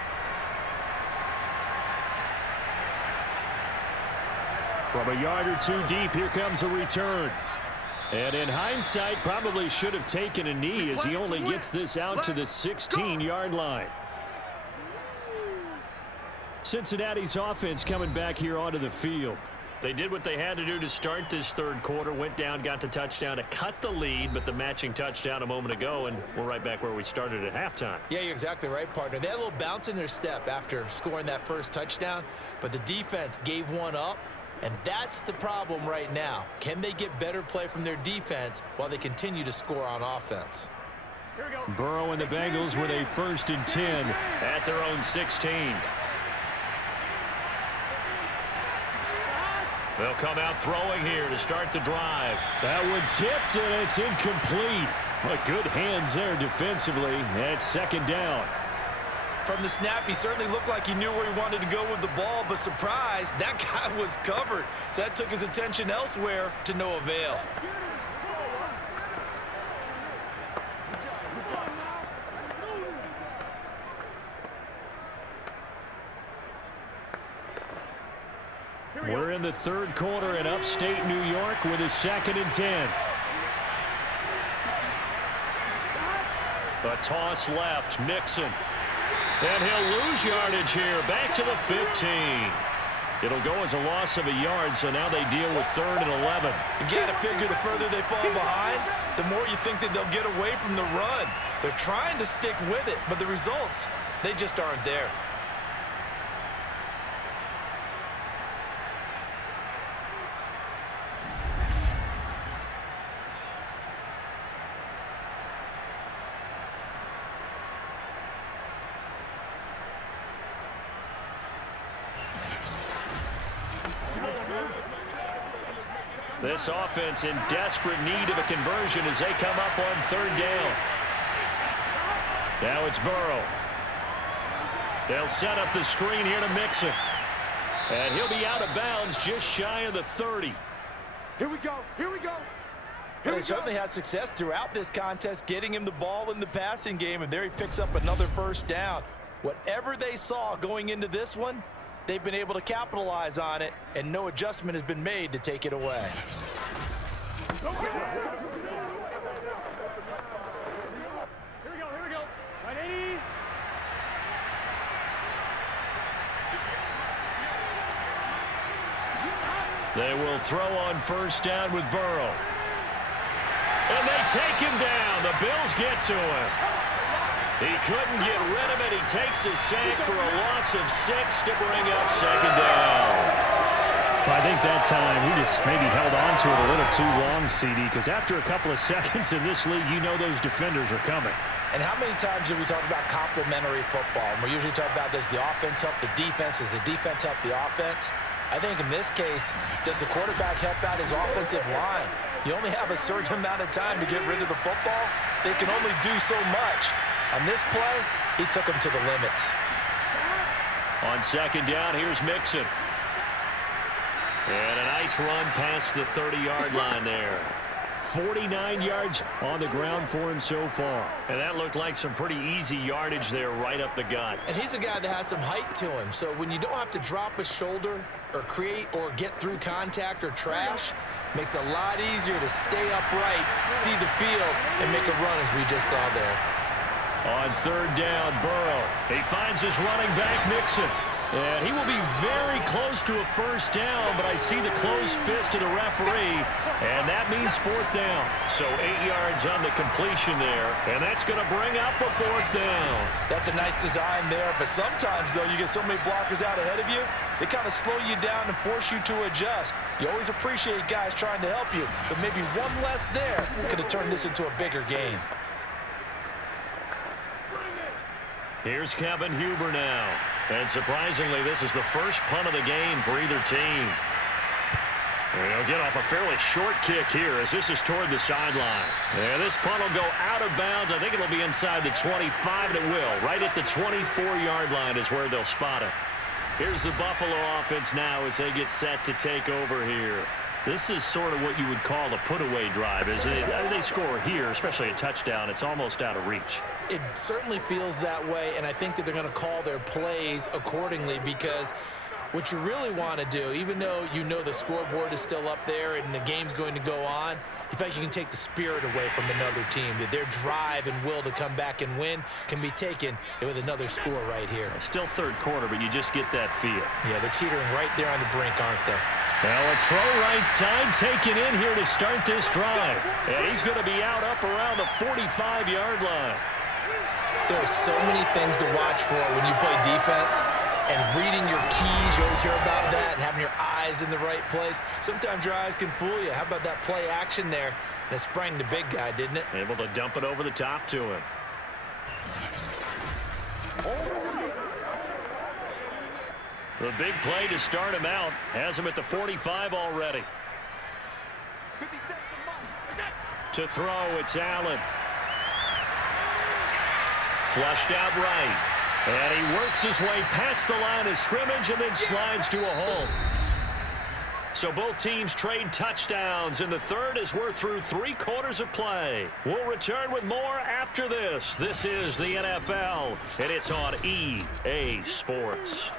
From a yard or 2 deep, here comes a return. And in hindsight, probably should have taken a knee, as he only gets this out to the 16-yard line. Cincinnati's offense coming back here onto the field. They did what they had to do to start this third quarter, went down, got the touchdown to cut the lead, but the matching touchdown a moment ago, and we're right back where we started at halftime. Yeah, you're exactly right, partner. They had a little bounce in their step after scoring that first touchdown, but the defense gave one up, and that's the problem right now. Can they get better play from their defense while they continue to score on offense? Burrow and the Bengals with a 1st and 10 at their own 16. They'll come out throwing here to start the drive. That one tipped, and it's incomplete. But good hands there defensively. It's 2nd down. From the snap, he certainly looked like he knew where he wanted to go with the ball, but surprise, that guy was covered. So that took his attention elsewhere to no avail. We're in the third quarter in upstate New York with a 2nd and 10. A toss left, Mixon. And he'll lose yardage here, back to the 15. It'll go as a loss of a yard, so now they deal with 3rd and 11. You got to figure the further they fall behind, the more you think that they'll get away from the run. They're trying to stick with it, but the results, they just aren't there. This offense in desperate need of a conversion as they come up on 3rd down. Now it's Burrow. They'll set up the screen here to Mixon. And he'll be out of bounds just shy of the 30. Here we go. Here we go. They certainly had success throughout this contest, getting him the ball in the passing game, and there he picks up another 1st down. Whatever they saw going into this one, they've been able to capitalize on it, and no adjustment has been made to take it away. Here we go. Here we go. Right, 80. They will throw on 1st down with Burrow. And they take him down. The Bills get to him. He couldn't get rid of it. He takes a sack for a loss of 6 to bring up second down. Well, I think that time he just maybe held on to it a little too long, CD, because after a couple of seconds in this league, you know those defenders are coming. And how many times do we talk about complementary football? And we usually talk about, does the offense help the defense? Does the defense help the offense? I think in this case, does the quarterback help out his offensive line? You only have a certain amount of time to get rid of the football. They can only do so much. On this play, he took them to the limits. On second down, here's Mixon. And a nice run past the 30-yard line there. 49 yards on the ground for him so far. And that looked like some pretty easy yardage there right up the gut. And he's a guy that has some height to him. So when you don't have to drop a shoulder or create or get through contact or trash, makes it a lot easier to stay upright, see the field, and make a run as we just saw there. On third down, Burrow. He finds his running back, Mixon. And he will be very close to a first down, but I see the closed fist of the referee, and that means fourth down. So 8 yards on the completion there, and that's going to bring up a fourth down. That's a nice design there, but sometimes, though, you get so many blockers out ahead of you, they kind of slow you down and force you to adjust. You always appreciate guys trying to help you, but maybe one less there could have turned this into a bigger game. Here's Kevin Huber now. And surprisingly, this is the first punt of the game for either team. And he'll get off a fairly short kick here as this is toward the sideline. And this punt will go out of bounds. I think it'll be inside the 25, and it will. Right at the 24-yard line is where they'll spot it. Here's the Buffalo offense now as they get set to take over here. This is sort of what you would call a put-away drive, isn't it? I mean, they score here, especially a touchdown. It's almost out of reach. It certainly feels that way, and I think that they're going to call their plays accordingly, because what you really want to do, even though you know the scoreboard is still up there and the game's going to go on, you feel like you can take the spirit away from another team, that their drive and will to come back and win can be taken with another score right here. Still third quarter, but you just get that feel. Yeah, they're teetering right there on the brink, aren't they? Now a throw right side taken in here to start this drive. And he's going to be out up around the 45-yard line. There are so many things to watch for when you play defense. And reading your keys, you always hear about that, and having your eyes in the right place. Sometimes your eyes can fool you. How about that play action there? And it sprang the big guy, didn't it? Able to dump it over the top to him. The big play to start him out has him at the 45 already. To throw, it's Allen. Flushed out right. And he works his way past the line of scrimmage and then slides to a hole. So both teams trade touchdowns in the third as we're through 3 quarters of play. We'll return with more after this. This is the NFL, and it's on EA Sports.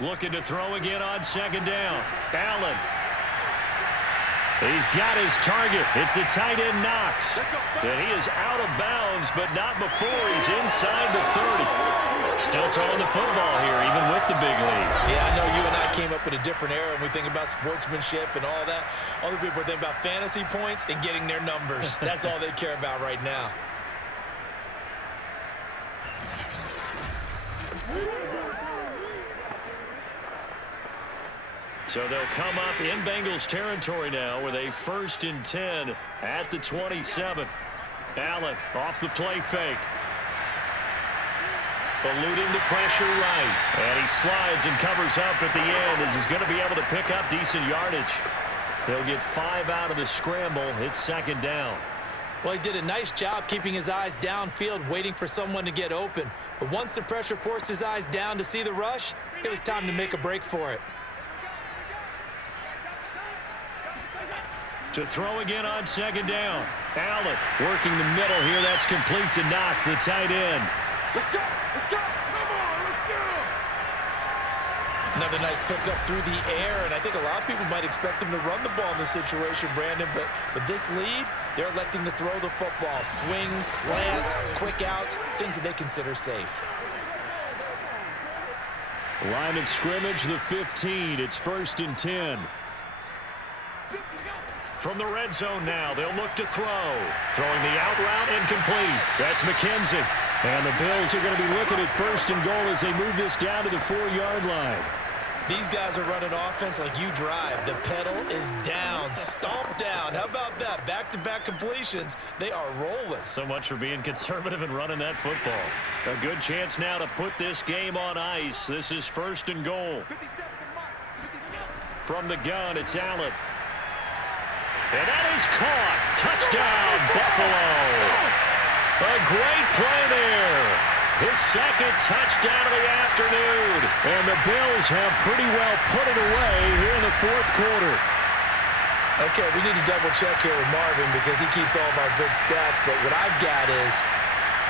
Looking to throw again on second down. Allen. He's got his target. It's the tight end Knox. And he is out of bounds, but not before he's inside the 30. Still throwing the football here, even with the big lead. Yeah, I know you and I came up in a different era, and we think about sportsmanship and all that. Other people are thinking about fantasy points and getting their numbers. That's all they care about right now. So they'll come up in Bengals territory now with a 1st and 10 at the 27. Allen off the play fake. Eluding the pressure right. And he slides and covers up at the end as he's going to be able to pick up decent yardage. He'll get 5 out of the scramble. It's second down. Well, he did a nice job keeping his eyes downfield, waiting for someone to get open. But once the pressure forced his eyes down to see the rush, it was time to make a break for it. To throw again on second down. Allen working the middle here. That's complete to Knox, the tight end. Let's go! Let's go! Come on, let's go! Another nice pickup through the air, and I think a lot of people might expect him to run the ball in this situation, Brandon, but with this lead, they're electing to throw the football. Swings, slants, quick outs, things that they consider safe. Line of scrimmage, the 15. It's 1st and 10. From the red zone now, they'll look to throw. Throwing the out route, incomplete. That's McKenzie. And the Bills are going to be looking at 1st and goal as they move this down to the 4-yard line. These guys are running offense like you drive. The pedal is down, stomp down. How about that? Back-to-back completions. They are rolling. So much for being conservative and running that football. A good chance now to put this game on ice. This is 1st and goal. From the gun, it's Allen. And that is caught. Touchdown, Buffalo. A great play there. His second touchdown of the afternoon. And the Bills have pretty well put it away here in the 4th quarter. Okay, we need to double-check here with Marvin because he keeps all of our good stats. But what I've got is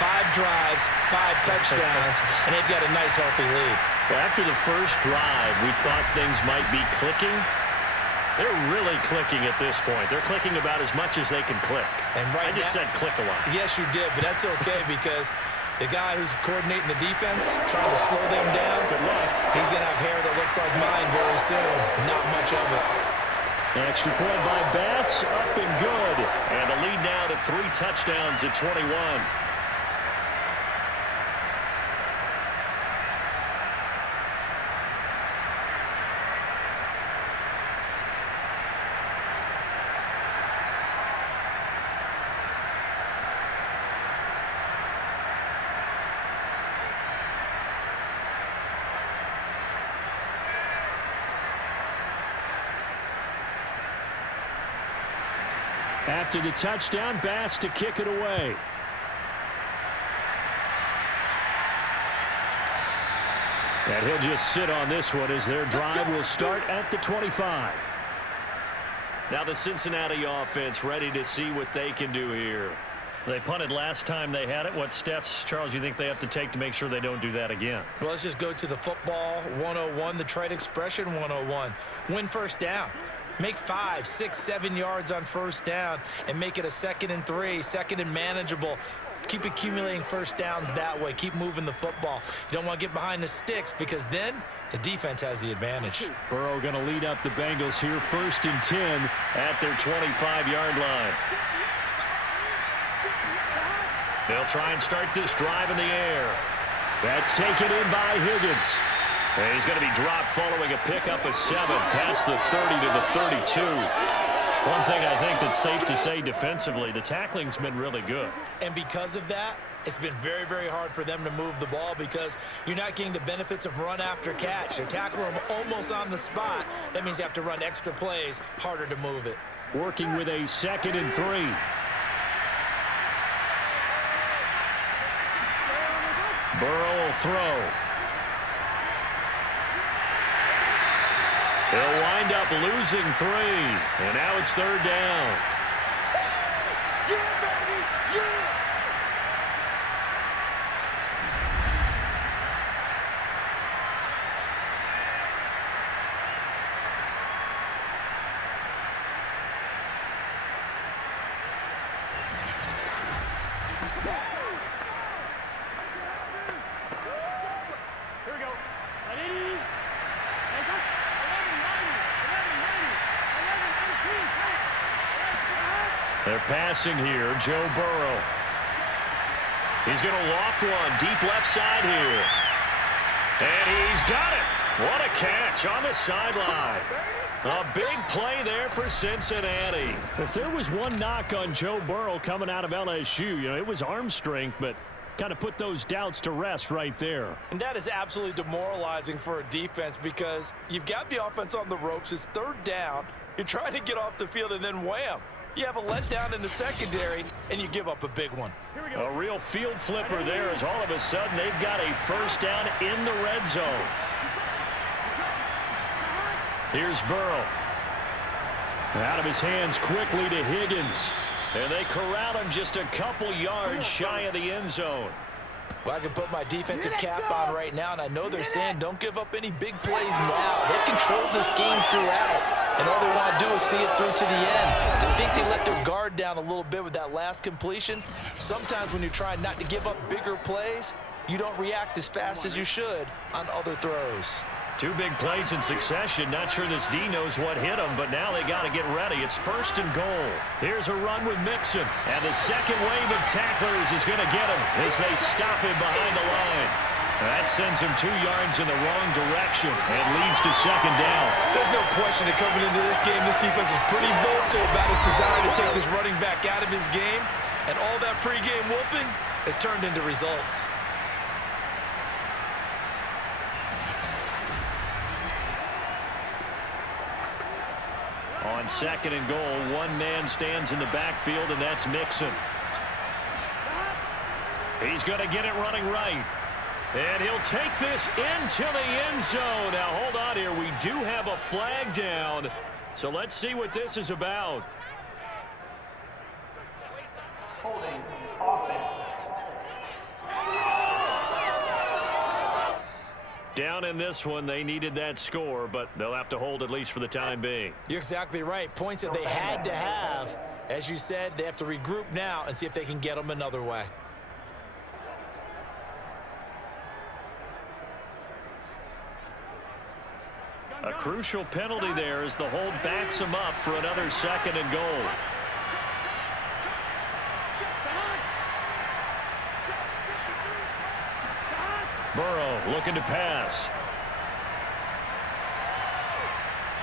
5 drives, 5 touchdowns, and they've got a nice, healthy lead. Well, after the first drive, we thought things might be clicking. They're really clicking at this point. They're clicking about as much as they can click. And right I just said click a lot. Yes, you did, but that's okay because the guy who's coordinating the defense, trying to slow them down, good luck. He's going to have hair that looks like mine very soon. Not much of it. Extra point by Bass, up and good. And the lead now to 3 touchdowns at 21. After the touchdown, Bass to kick it away. And he'll just sit on this one as their drive will start at the 25. Now the Cincinnati offense ready to see what they can do here. They punted last time they had it. What steps, Charles, you think they have to take to make sure they don't do that again? Well, let's just go to the football 101, the trade expression 101. Win first down. Make 5, 6, 7 yards on first down and make it a 2nd and 3, 2nd and manageable. Keep accumulating first downs that way. Keep moving the football. You don't want to get behind the sticks because then the defense has the advantage. Burrow going to lead up the Bengals here 1st and 10 at their 25-yard line. They'll try and start this drive in the air. That's taken in by Higgins. And he's going to be dropped following a pickup of 7 past the 30 to the 32. One thing I think that's safe to say defensively, the tackling's been really good. And because of that, it's been very, very hard for them to move the ball because you're not getting the benefits of run after catch. They're tackling them almost on the spot. That means you have to run extra plays, harder to move it. Working with a 2nd and 3. Burrow will throw. They'll wind up losing 3, and now it's 3rd down. Here we go. Ready? They're passing here, Joe Burrow. He's going to loft one deep left side here. And he's got it. What a catch on the sideline. A big play there for Cincinnati. If there was one knock on Joe Burrow coming out of LSU, it was arm strength, but kind of put those doubts to rest right there. And that is absolutely demoralizing for a defense because you've got the offense on the ropes. It's 3rd down. You're trying to get off the field, and then wham. You have a letdown in the secondary, and you give up a big one. A real field flipper there as all of a sudden they've got a first down in the red zone. Here's Burrow. Out of his hands quickly to Higgins. And they corral him just a couple yards shy of the end zone. Well, I can put my defensive cap on right now, and I know they're saying don't give up any big plays now. They've controlled this game throughout, and all they want to do is see it through to the end. I think they let their guard down a little bit with that last completion. Sometimes when you're trying not to give up bigger plays, you don't react as fast as you should on other throws. 2 big plays in succession. Not sure this D knows what hit him, but now they got to get ready. It's 1st and goal. Here's a run with Mixon, and the second wave of tacklers is going to get him as they stop him behind the line. That sends him 2 yards in the wrong direction and leads to 2nd down. There's no question that coming into this game, this defense is pretty vocal about his desire to take this running back out of his game, and all that pregame wolfing has turned into results. On 2nd and goal, 1 man stands in the backfield, and that's Mixon. He's going to get it running right. And he'll take this into the end zone. Now, hold on here. We do have a flag down. So let's see what this is about. Holding offense. Down in this one, they needed that score, but they'll have to hold at least for the time being. You're exactly right. Points that they had to have. As you said, they have to regroup now and see if they can get them another way. A crucial penalty there as the hold backs him up for another 2nd and goal. Burrow looking to pass.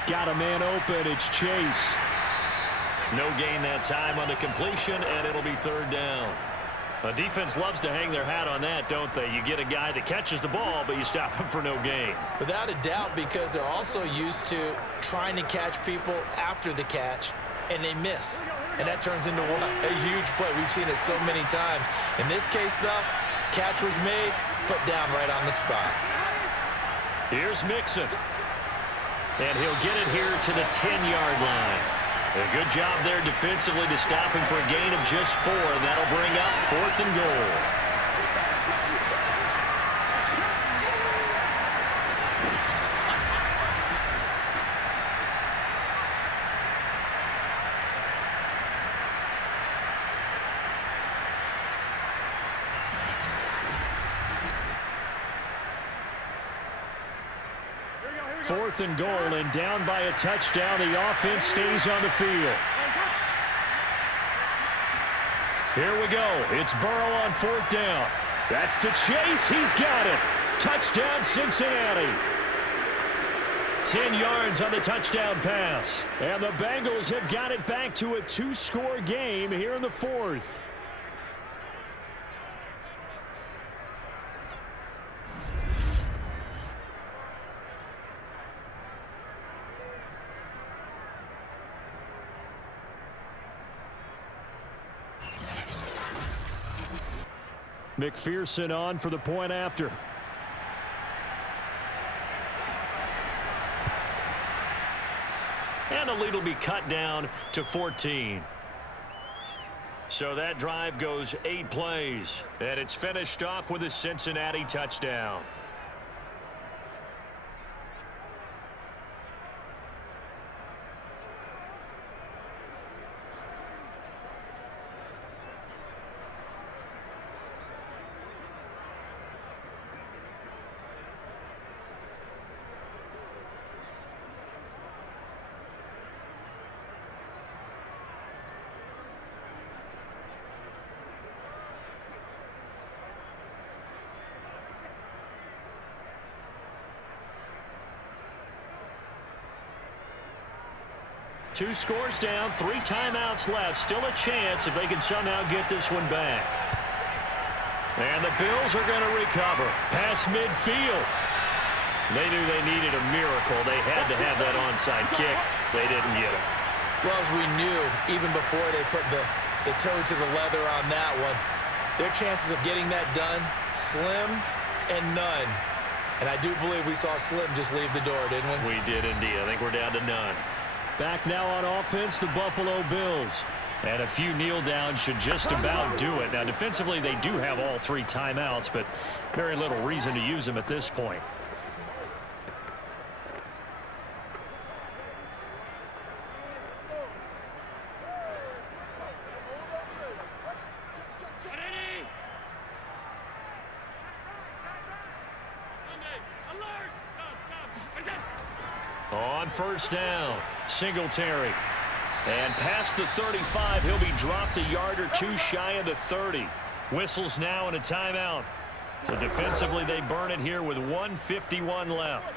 Got a man open. It's Chase. No gain that time on the completion, and it'll be 3rd down. A defense loves to hang their hat on that, don't they? You get a guy that catches the ball, but you stop him for no gain. Without a doubt, because they're also used to trying to catch people after the catch, and they miss. And that turns into what? A huge play. We've seen it so many times. In this case, though, catch was made, put down right on the spot. Here's Mixon. And he'll get it here to the 10-yard line. A good job there defensively to stop him for a gain of just 4, and that'll bring up 4th and goal. Fourth and goal, and down by a touchdown. The offense stays on the field. Here we go. It's Burrow on 4th down. That's to Chase. He's got it. Touchdown, Cincinnati. 10 yards on the touchdown pass. And the Bengals have got it back to a 2-score game here in the 4th. McPherson on for the point after. And the lead will be cut down to 14. So that drive goes 8 plays, and it's finished off with a Cincinnati touchdown. Two scores down, 3 timeouts left. Still a chance if they can somehow get this one back. And the Bills are going to recover. Past midfield. They knew they needed a miracle. They had to have that onside kick. They didn't get it. Well, as we knew, even before they put the toe to the leather on that one, their chances of getting that done, slim and none. And I do believe we saw Slim just leave the door, didn't we? We did indeed. I think we're down to none. Back now on offense, the Buffalo Bills. And a few kneel downs should just about do it. Now, defensively, they do have all 3 timeouts, but very little reason to use them at this point. On first down, Singletary. And past the 35, he'll be dropped a yard or 2 shy of the 30. Whistles now and a timeout. So defensively, they burn it here with 1:51 left.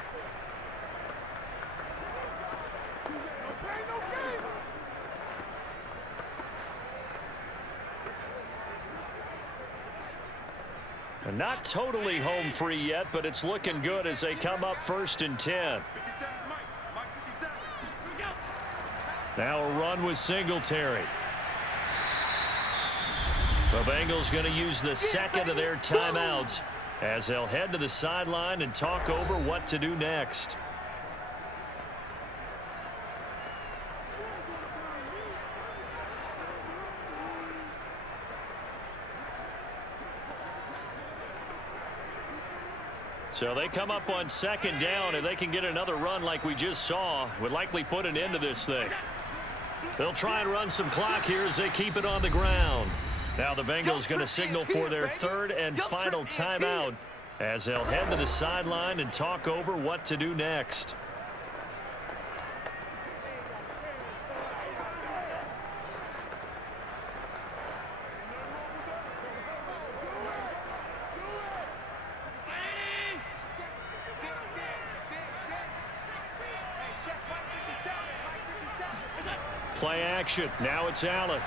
And not totally home free yet, but it's looking good as they come up 1st and 10. Now a run with Singletary. The Bengals going to use the second of their timeouts as they'll head to the sideline and talk over what to do next. So they come up on 2nd down, and they can get another run like we just saw. Would likely put an end to this thing. They'll try and run some clock here as they keep it on the ground. Now the Bengals going to signal for their 3rd and final timeout as they'll head to the sideline and talk over what to do next. Play action. Now it's Allen.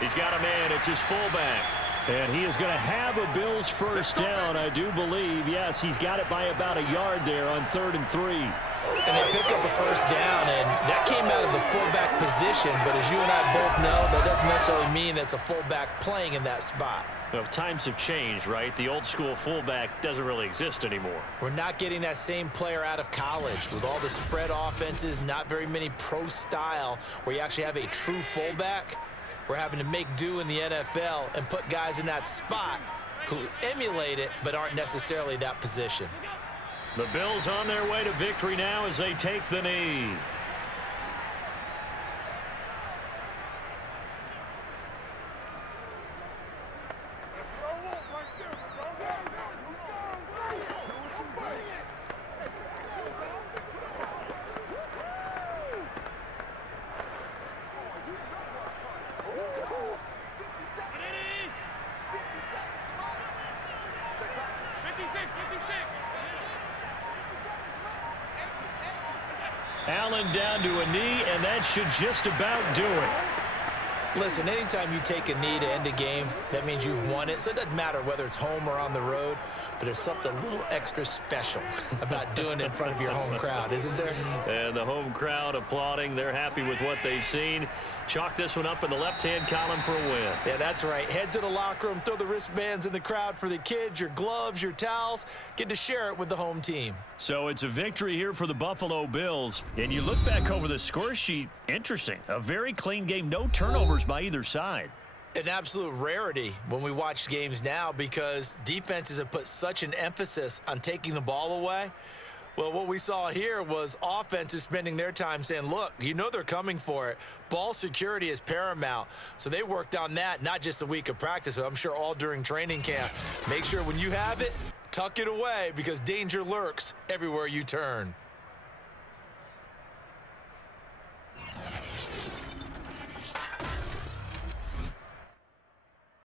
He's got a man. It's his fullback. And he is going to have a Bills first down, I do believe. Yes, he's got it by about a yard there on 3rd and 3. And they pick up a first down, and that came out of the fullback position. But as you and I both know, that doesn't necessarily mean it's a fullback playing in that spot. Well, times have changed, right? The old school fullback doesn't really exist anymore. We're not getting that same player out of college with all the spread offenses, not very many pro style where you actually have a true fullback. We're having to make do in the NFL and put guys in that spot who emulate it but aren't necessarily that position. The Bills on their way to victory now as they take the knee. Allen down to a knee, and that should just about do it. Listen, anytime you take a knee to end a game, that means you've won it. So it doesn't matter whether it's home or on the road, but there's something a little extra special about doing it in front of your home crowd, isn't there? And the home crowd applauding. They're happy with what they've seen. Chalk this one up in the left-hand column for a win. Yeah, that's right. Head to the locker room, throw the wristbands in the crowd for the kids, your gloves, your towels. Get to share it with the home team. So it's a victory here for the Buffalo Bills. And you look back over the score sheet, interesting. A very clean game, no turnovers by either side. An absolute rarity when we watch games now because defenses have put such an emphasis on taking the ball away. Well, what we saw here was offenses spending their time saying, look, you know they're coming for it. Ball security is paramount. So they worked on that, not just a week of practice, but I'm sure all during training camp. Make sure when you have it, tuck it away because danger lurks everywhere you turn.